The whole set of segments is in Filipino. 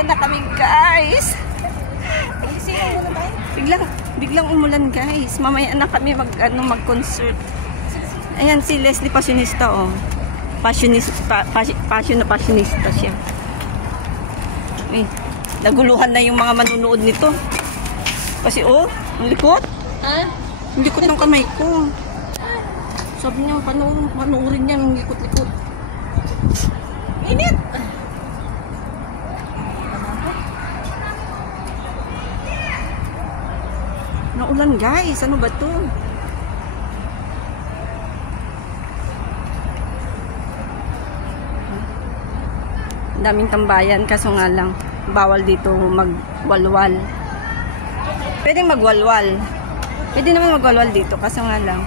Nandito na kami, guys. Biglang umulan, guys. Mamaya na kami mag-concert. Ayan si Leslie Passionista, oh. Passionista siya. Eh, naguluhan na yung mga manunood nito. Kasi, oh, ang likot. Ha? Ang likot ng kamay ko. Sabi niya, panoorin niya ng likot-likot. Init! Naulan, guys. Ano ba to? Ang daming tambayan, kaso nga lang bawal dito magwalwal. Pwede magwalwal. Pwede naman magwalwal dito, kaso nga lang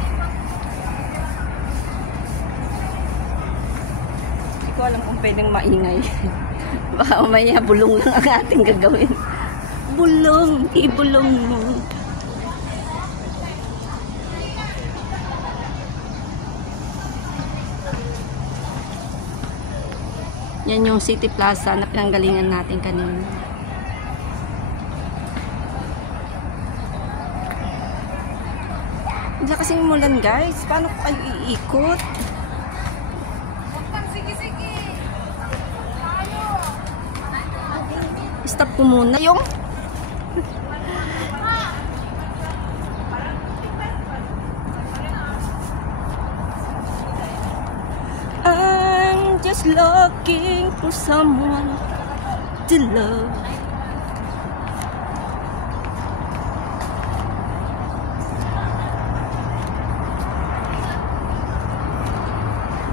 hindi ko alam kung pwedeng maingay. Baka umaya bulong lang ang ating gagawin. Bulong, ibulong mo. Yan yung City Plaza na pinanggalingan natin kanina. Diyan kasi umulan, guys. Paano ko kayo iikot? Stop ko muna yung I'm just looking for someone to love.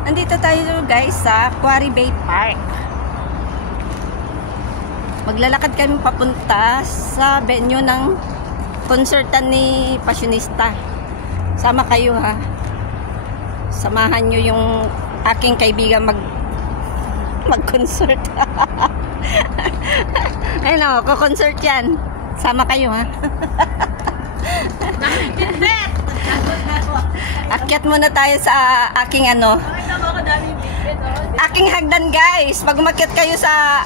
Nandito tayo, guys, sa Quarry Bay Park. Maglalakad kami papunta sa venue ng konsertan ni Passionista. Sama kayo, ha. Samahan nyo yung aking kaibigan mag-concert. Ayun o, ko-concert yan. Sama kayo, ha. Akyat muna tayo sa aking aking hagdan, guys. Pag umakyat kayo sa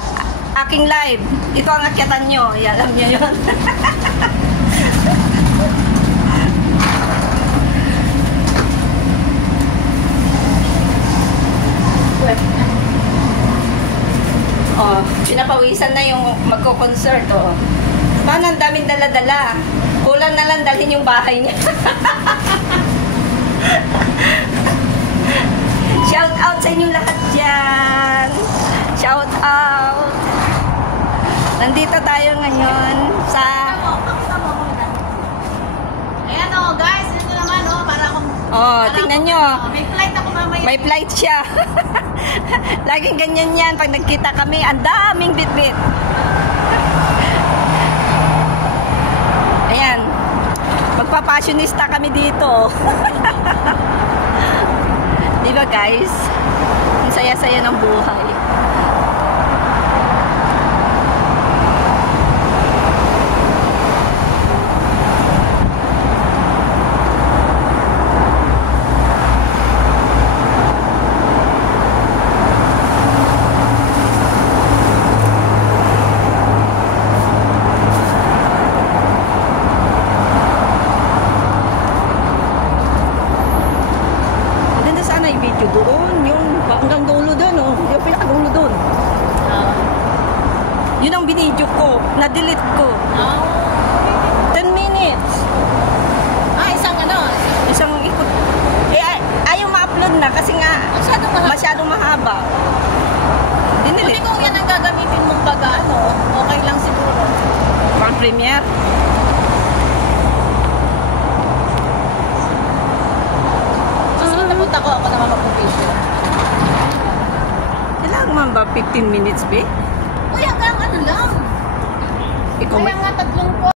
aking live, ito ang akyatan nyo. Alam nyo yun. Oh, pinapawisan na yung magko-concert, oh. Paano ang daming dala-dala? Kulang na lang dalhin yung bahay niya. Shout out sa inyong lahat dyan. Shout out. Nandito tayo ngayon sa... Ayan o, guys. Ito naman o. Para akong... Oh, tingnan nyo. May flight ako mamaya. May flight siya. Laging ganyan yan. Pag nagkita kami, ang daming bit-bit. Ayan. Magpapassionista kami dito. Diba, guys? Ang saya-saya ng buhay. Video doon, yung hanggang dulo doon, oh. Yung pinakadulo doon. Yun ang binidyo ko, na-delete ko. 10 minutes. Isang ikot. Ayaw ma-upload na kasi nga masyadong mahaba. Hindi kung yan ang gagamitin mong baga, okay lang siguro. Pang premiere. Ako naman mag-picture. Kailangan man ba 15 minutes, be? Uy, hanggang lang. Ikaw Kaya nga 3